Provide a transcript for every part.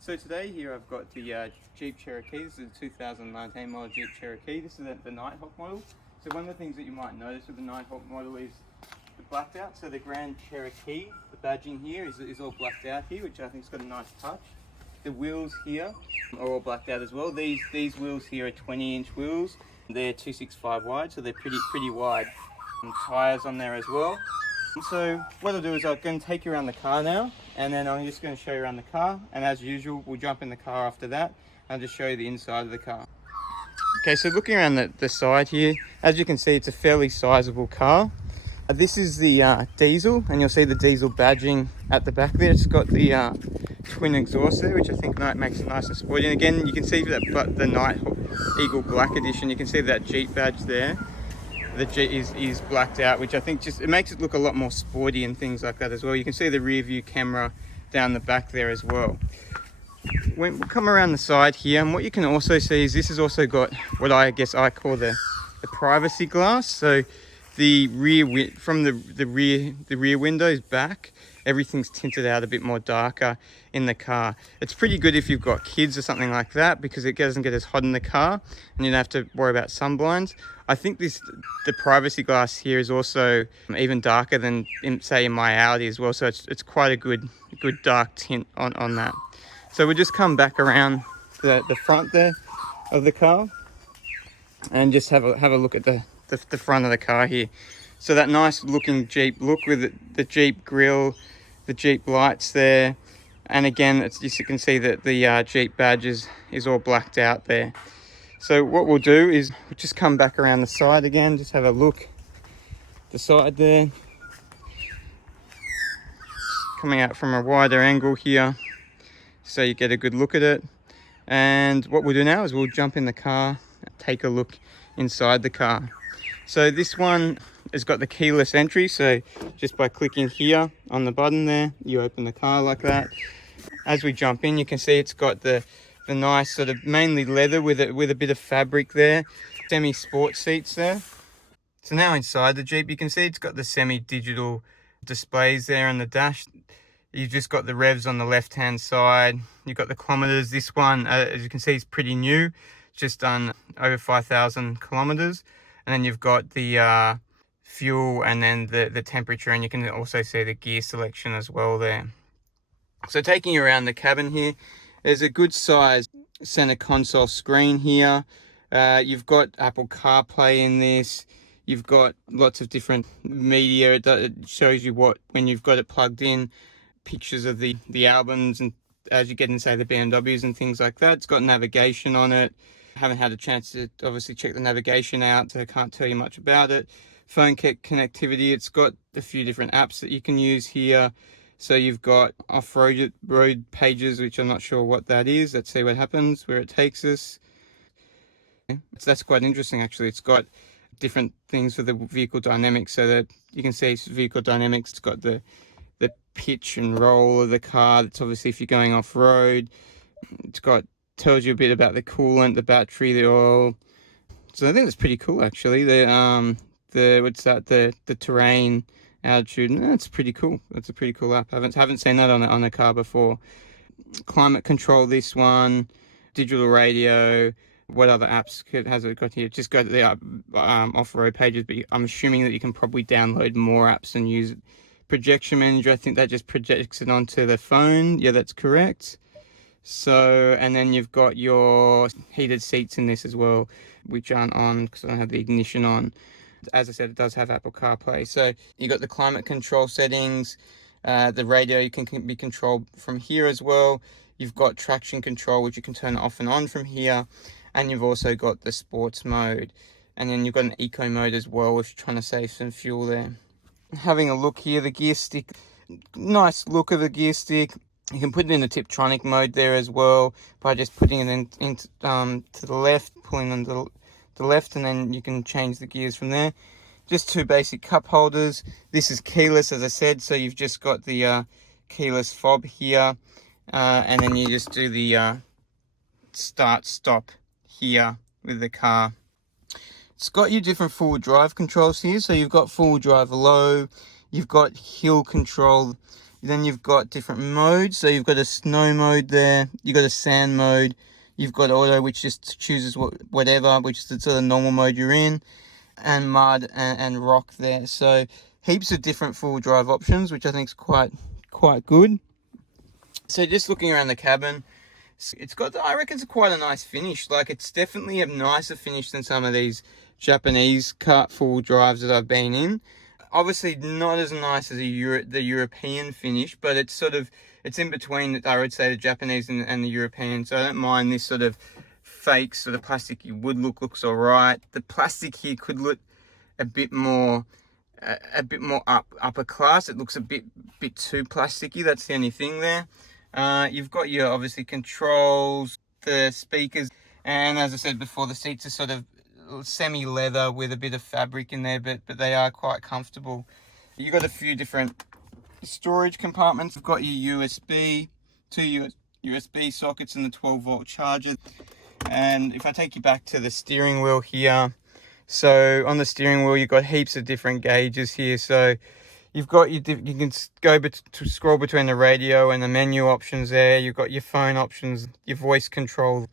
So today here I've got the Jeep Cherokee. This is a 2019 model Jeep Cherokee. This is the Nighthawk model. So one of the things that you might notice with the Nighthawk model is the blacked out. So the Grand Cherokee, the badging here is all blacked out here, which I think has got a nice touch. The wheels here are all blacked out as well. These wheels here are 20-inch wheels. They're 265 wide, so they're pretty wide. And tyres on there as well. So what I'll do is I'm going to take you around the car now, and then I'm just going to show you around the car, and as usual we'll jump in the car after that and just show you the inside of the car. Okay, so looking around the side here, as you can see, it's a fairly sizable car. This is the diesel, and you'll see the diesel badging at the back there. It's got the twin exhaust there, which I think makes it nice and sporty. And again, you can see that, but the Nighthawk Eagle Black Edition, you can see that Jeep badge there. The Jeep is blacked out, which I think it makes it look a lot more sporty and things like that as well. You can see the rear view camera down the back there as well. When we come around the side here, and what you can also see is this has also got what I call the privacy glass. So the rear from the rear windows back, everything's tinted out a bit more darker in the car. It's pretty good if you've got kids or something like that, because it doesn't get as hot in the car and you don't have to worry about sunblinds. I think the privacy glass here is also even darker than say in my Audi as well, so it's quite a good dark tint on that. So we'll just come back around the front there of the car and just have a look at the front of the car here. So that nice looking Jeep look with the Jeep grille, the Jeep lights there, and again you can see that the Jeep badge is all blacked out there. So what we'll do is we'll just come back around the side again, just have a look the side there, coming out from a wider angle here so you get a good look at it. And what we'll do now is we'll jump in the car, take a look inside the car. So this one has got the keyless entry, so just by clicking here on the button there, you open the car like that. As we jump in, you can see it's got the nice sort of mainly leather with a bit of fabric there, semi-sport seats there. So now inside the Jeep, you can see it's got the semi-digital displays there on the dash. You've just got the revs on the left-hand side. You've got the kilometers. This one, as you can see, is pretty new. It's just done over 5,000 kilometers. And then you've got the fuel and then the temperature, and you can also see the gear selection as well there. So taking you around the cabin here, there's a good size center console screen here. You've got Apple CarPlay in this. You've got lots of different media. It shows you when you've got it plugged in, pictures of the albums, and as you get in, say, the BMWs and things like that. It's got navigation on it. I haven't had a chance to obviously check the navigation out, so I can't tell you much about it. Phone connectivity. It's got a few different apps that you can use here. So you've got off-road pages, which I'm not sure what that is. Let's see what happens, where it takes us. So that's quite interesting, actually. It's got different things for the vehicle dynamics, so that you can see vehicle dynamics. It's got the pitch and roll of the car. That's obviously if you're going off-road. It's tells you a bit about the coolant, the battery, the oil. So I think that's pretty cool, actually. The terrain, altitude. That's pretty cool. That's a pretty cool app. I haven't seen that on a car before. Climate control, this one. Digital radio. What other apps has it got here? Just go to the off-road pages, but I'm assuming that you can probably download more apps and use it. Projection manager, I think that just projects it onto the phone. Yeah, that's correct. So, and then you've got your heated seats in this as well, which aren't on because I don't have the ignition on. As I said, it does have Apple CarPlay. So you got the climate control settings, the radio you can be controlled from here as well. You've got traction control, which you can turn off and on from here. And you've also got the sports mode. And then you've got an eco mode as well if you're trying to save some fuel there. Having a look here, the gear stick, nice look of the gear stick. You can put it in the Tiptronic mode there as well by just putting it in to the left, pulling on the left, and then you can change the gears from there. Just two basic cup holders. This is keyless, as I said, so you've just got the keyless fob here, and then you just do the start stop here with the car. It's got your different full drive controls here. So you've got full drive low, you've got hill control, Then you've got different modes. So you've got a snow mode there. You've got a sand mode. You've got auto, which just chooses whatever, which is the sort of normal mode you're in. And mud and rock there. So heaps of different full drive options, which I think is quite good. So just looking around the cabin, it's got, I reckon it's quite a nice finish. Like, it's definitely a nicer finish than some of these Japanese car full drives that I've been in. Obviously not as nice as the European finish, but it's sort of, it's in between, I would say, the Japanese and the European. So I don't mind this sort of fake sort of plasticky wood looks all right. The plastic here could look a bit more upper class. It looks a bit too plasticky. That's the only thing there. You've got your, obviously, controls, the speakers, and as I said before, the seats are sort of semi-leather with a bit of fabric in there, but they are quite comfortable. You've got a few different storage compartments. You've got your USB, two USB sockets and the 12-volt charger. And if I take you back to the steering wheel here, so on the steering wheel you've got heaps of different gauges here. So you've got you can go to scroll between the radio and the menu options there. You've got your phone options, your voice control.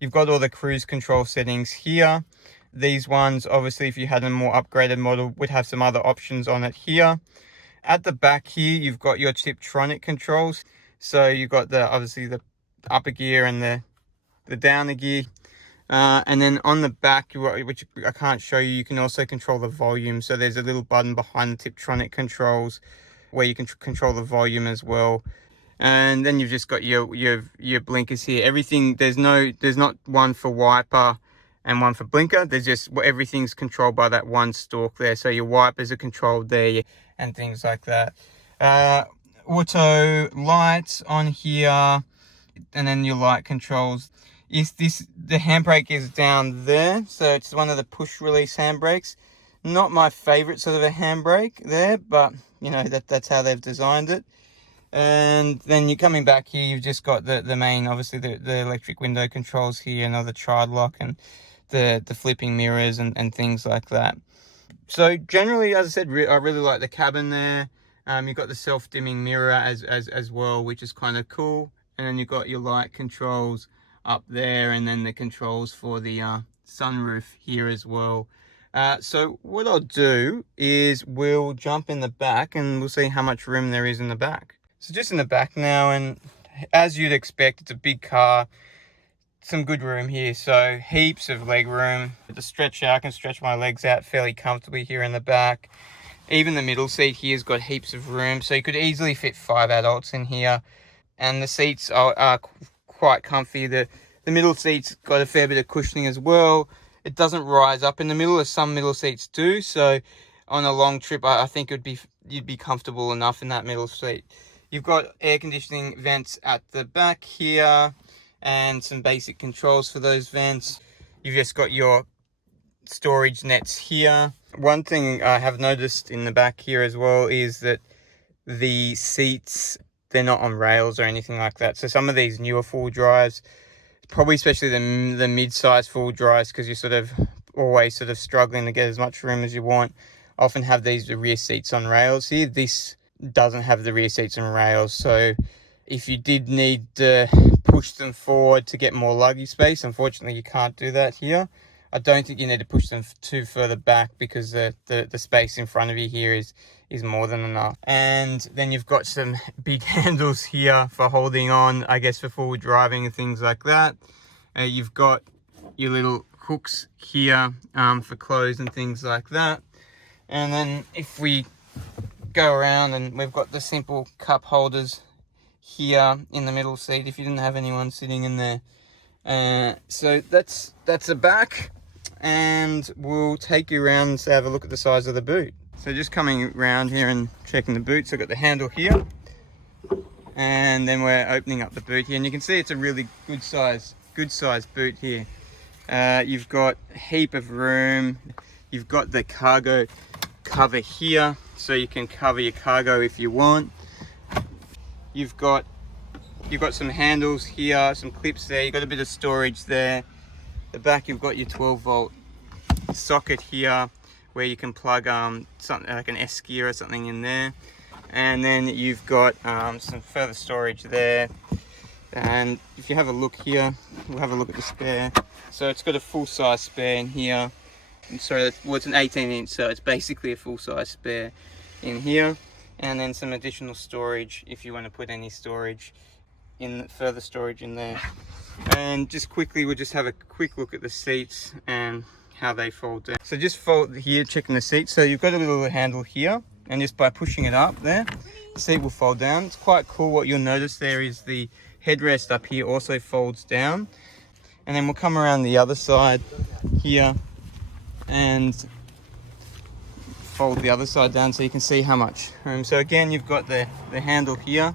You've got all the cruise control settings here. These ones, obviously, if you had a more upgraded model, would have some other options on it here. At the back here, you've got your Tiptronic controls. So you've got obviously the upper gear and the downer gear. And then on the back, which I can't show you, you can also control the volume. So there's a little button behind the Tiptronic controls where you can control the volume as well. And then you've just got your blinkers here. Everything, there's not one for wiper and one for blinker. There's just, everything's controlled by that one stalk there. So your wipers are controlled there and things like that. Auto lights on here, and then your light controls. The handbrake is down there, so it's one of the push release handbrakes. Not my favorite sort of a handbrake there, but you know, that's how they've designed it. And then you're coming back here, you've just got the main, obviously the electric window controls here, another child lock, and the flipping mirrors and things like that. So generally, as I said, I really like the cabin there. You've got the self-dimming mirror as well, which is kind of cool. And then you've got your light controls up there, and then the controls for the sunroof here as well. So what I'll do is we'll jump in the back and we'll see how much room there is in the back. So just in the back now, and as you'd expect, it's a big car. Some good room here, so heaps of leg room. To stretch out, I can stretch my legs out fairly comfortably here in the back. Even the middle seat here has got heaps of room, so you could easily fit 5 adults in here. And the seats are quite comfy. The middle seat's got a fair bit of cushioning as well. It doesn't rise up in the middle as some middle seats do, so on a long trip I think you'd be comfortable enough in that middle seat. You've got air conditioning vents at the back here and some basic controls for those vents. You've just got your storage nets here. One thing I have noticed in the back here as well is that the seats, they're not on rails or anything like that. So some of these newer full drives, probably especially the mid-size full drives, because you're sort of always sort of struggling to get as much room as you want, often have the rear seats on rails. Here, this doesn't have the rear seats on rails. So if you did need to push them forward to get more luggage space, unfortunately you can't do that here. I don't think you need to push them too further back, because the space in front of you here is more than enough. And then you've got some big handles here for holding on, I guess, for forward driving and things like that. You've got your little hooks here for clothes and things like that. And then if we go around, and we've got the simple cup holders here in the middle seat if you didn't have anyone sitting in there. So that's the back, and we'll take you around and have a look at the size of the boot. So just coming around here and checking the boot. So I've got the handle here, and then we're opening up the boot here, and you can see it's a really good size boot here. You've got a heap of room. You've got the cargo cover here, so you can cover your cargo if you want. You've got some handles here, some clips there. You've got a bit of storage there. The back, you've got your 12-volt socket here, where you can plug something like an S gear or something in there. and then you've got some further storage there. And if you have a look here, we'll have a look at the spare. So it's got a full-size spare in here. And so well, it's an 18-inch, so it's basically a full-size spare in here. And then some additional storage if you want to put any storage in, further storage in there. And just quickly, we'll just have a quick look at the seats and how they fold down. So just fold here, checking the seat. So you've got a little handle here, and just by pushing it up there, the seat will fold down. It's quite cool. What you'll notice there is the headrest up here also folds down. And then we'll come around the other side here and fold the other side down so you can see how much room. So again, you've got the handle here.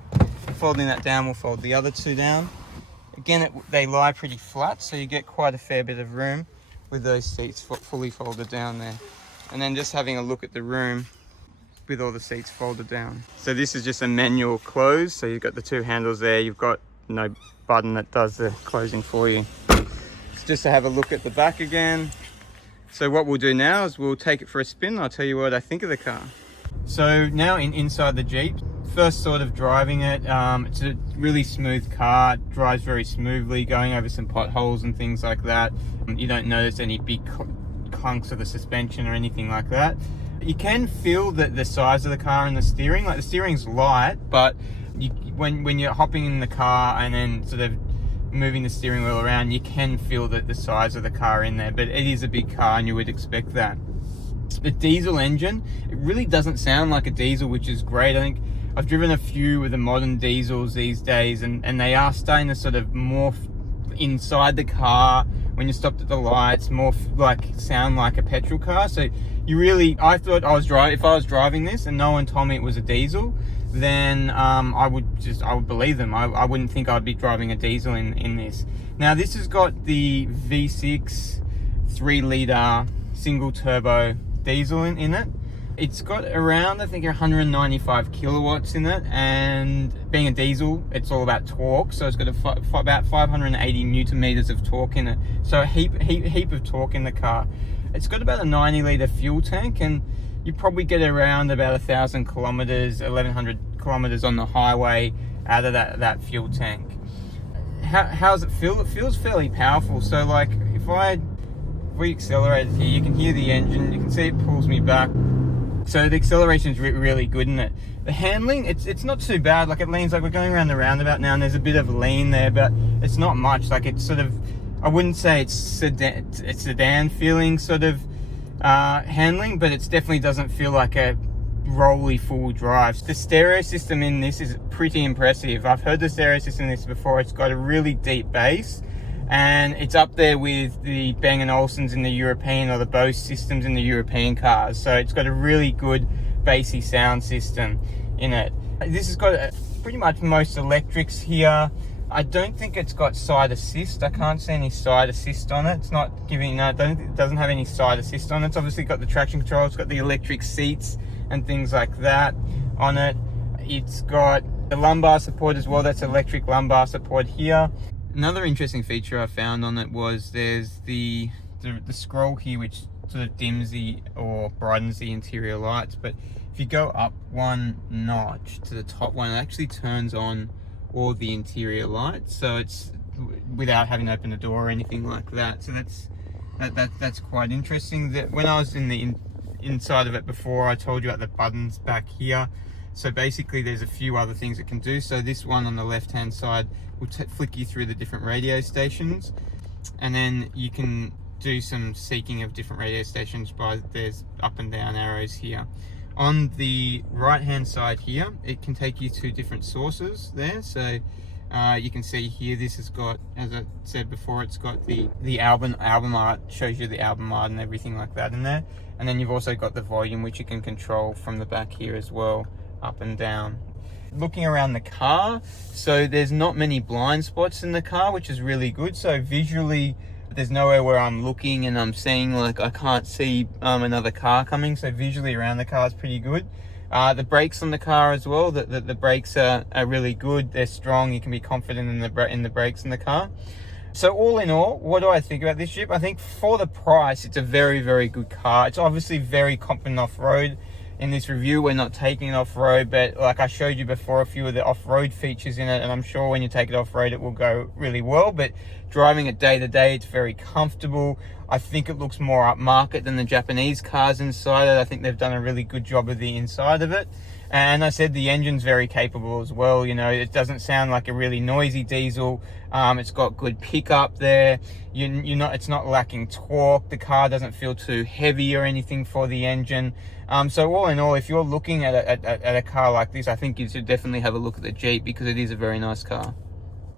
Folding that down, we'll fold the other two down. Again, they lie pretty flat, so you get quite a fair bit of room with those seats fully folded down there. And then just having a look at the room with all the seats folded down. So this is just a manual close. So you've got the two handles there. You've got no button that does the closing for you. So just to have a look at the back again. So what we'll do now is we'll take it for a spin. I'll tell you what I think of the car. So now inside the Jeep, first sort of driving it, it's a really smooth car. It drives very smoothly, going over some potholes and things like that. You don't notice any big clunks of the suspension or anything like that. You can feel the size of the car and the steering. Like the steering's light, but when you're hopping in the car and then sort of moving the steering wheel around, you can feel the size of the car in there. But it is a big car, and you would expect that. The diesel engine, it really doesn't sound like a diesel, which is great. I think I've driven a few with the modern diesels these days, and they are starting to sort of morph inside the car when you stopped at the lights, more like sound like a petrol car. So you really, I thought if I was driving this and no one told me it was a diesel, then I would believe them. I wouldn't think I'd be driving a diesel in this. Now this has got the V6 3-litre single turbo diesel in it. It's got around, I think, 195 kilowatts in it, and being a diesel, it's all about torque. So it's got about 580 newton meters of torque in it. So a heap of torque in the car. It's got about a 90-litre fuel tank, and you probably get around about 1,000 kilometers, 1,100 kilometers on the highway out of that fuel tank. How does it feel? It feels fairly powerful. So like if we accelerate here, you can hear the engine. You can see it pulls me back. So the acceleration is really good in it. The handling, it's not too bad. Like it leans, like we're going around the roundabout now, and there's a bit of lean there, but it's not much. Like it's sort of, I wouldn't say it's sedan feeling sort of handling, but it definitely doesn't feel like a rolly full drive. The stereo system in this is pretty impressive. I've heard the stereo system in this before. It's got a really deep bass, and it's up there with the Bang & Olufsen's in the European, or the Bose systems in the European cars. So it's got a really good bassy sound system in it. This has got pretty much most electrics here. I don't think it's got side assist. I can't see any side assist on it. It's not giving, no, it doesn't have any side assist on it. It's obviously got the traction control. It's got the electric seats and things like that on it. It's got the lumbar support as well. That's electric lumbar support here. Another interesting feature I found on it was there's the scroll here, which sort of dims or brightens the interior lights. But if you go up one notch to the top one, it actually turns on all the interior lights. So it's without having to open the door or anything like that. So that's quite interesting. That when I was in the inside of it before, I told you about the buttons back here. So basically there's a few other things it can do. So this one on the left hand side will flick you through the different radio stations, and then you can do some seeking of different radio stations by, there's up and down arrows here. On the right hand side here, it can take you to different sources there. So you can see here, this has got, as I said before, it's got the album art, shows you the album art and everything like that in there. And then you've also got the volume, which you can control from the back here as well, up and down. Looking around the car, so there's not many blind spots in the car, which is really good. So visually, there's nowhere where I'm looking and I'm seeing, like, I can't see another car coming. So visually around the car is pretty good. The brakes on the car as well, the brakes are really good. They're strong. You can be confident in the brakes in the car. So all in all, what do I think about this Jeep? I think for the price, it's a very, very good car. It's obviously very competent off-road. in this review. We're not taking it off-road, but like I showed you before, a few of the off-road features in it, and I'm sure when you take it off-road it will go really well. But driving it day to day, it's very comfortable. I think it looks more upmarket than the Japanese cars inside it. I think they've done a really good job of the inside of it. And I said the engine's very capable as well. You know, it doesn't sound like a really noisy diesel. It's got good pickup there. It's not lacking torque. The car doesn't feel too heavy or anything for the engine. So all in all, if you're looking at a car like this, I think you should definitely have a look at the Jeep, because it is a very nice car.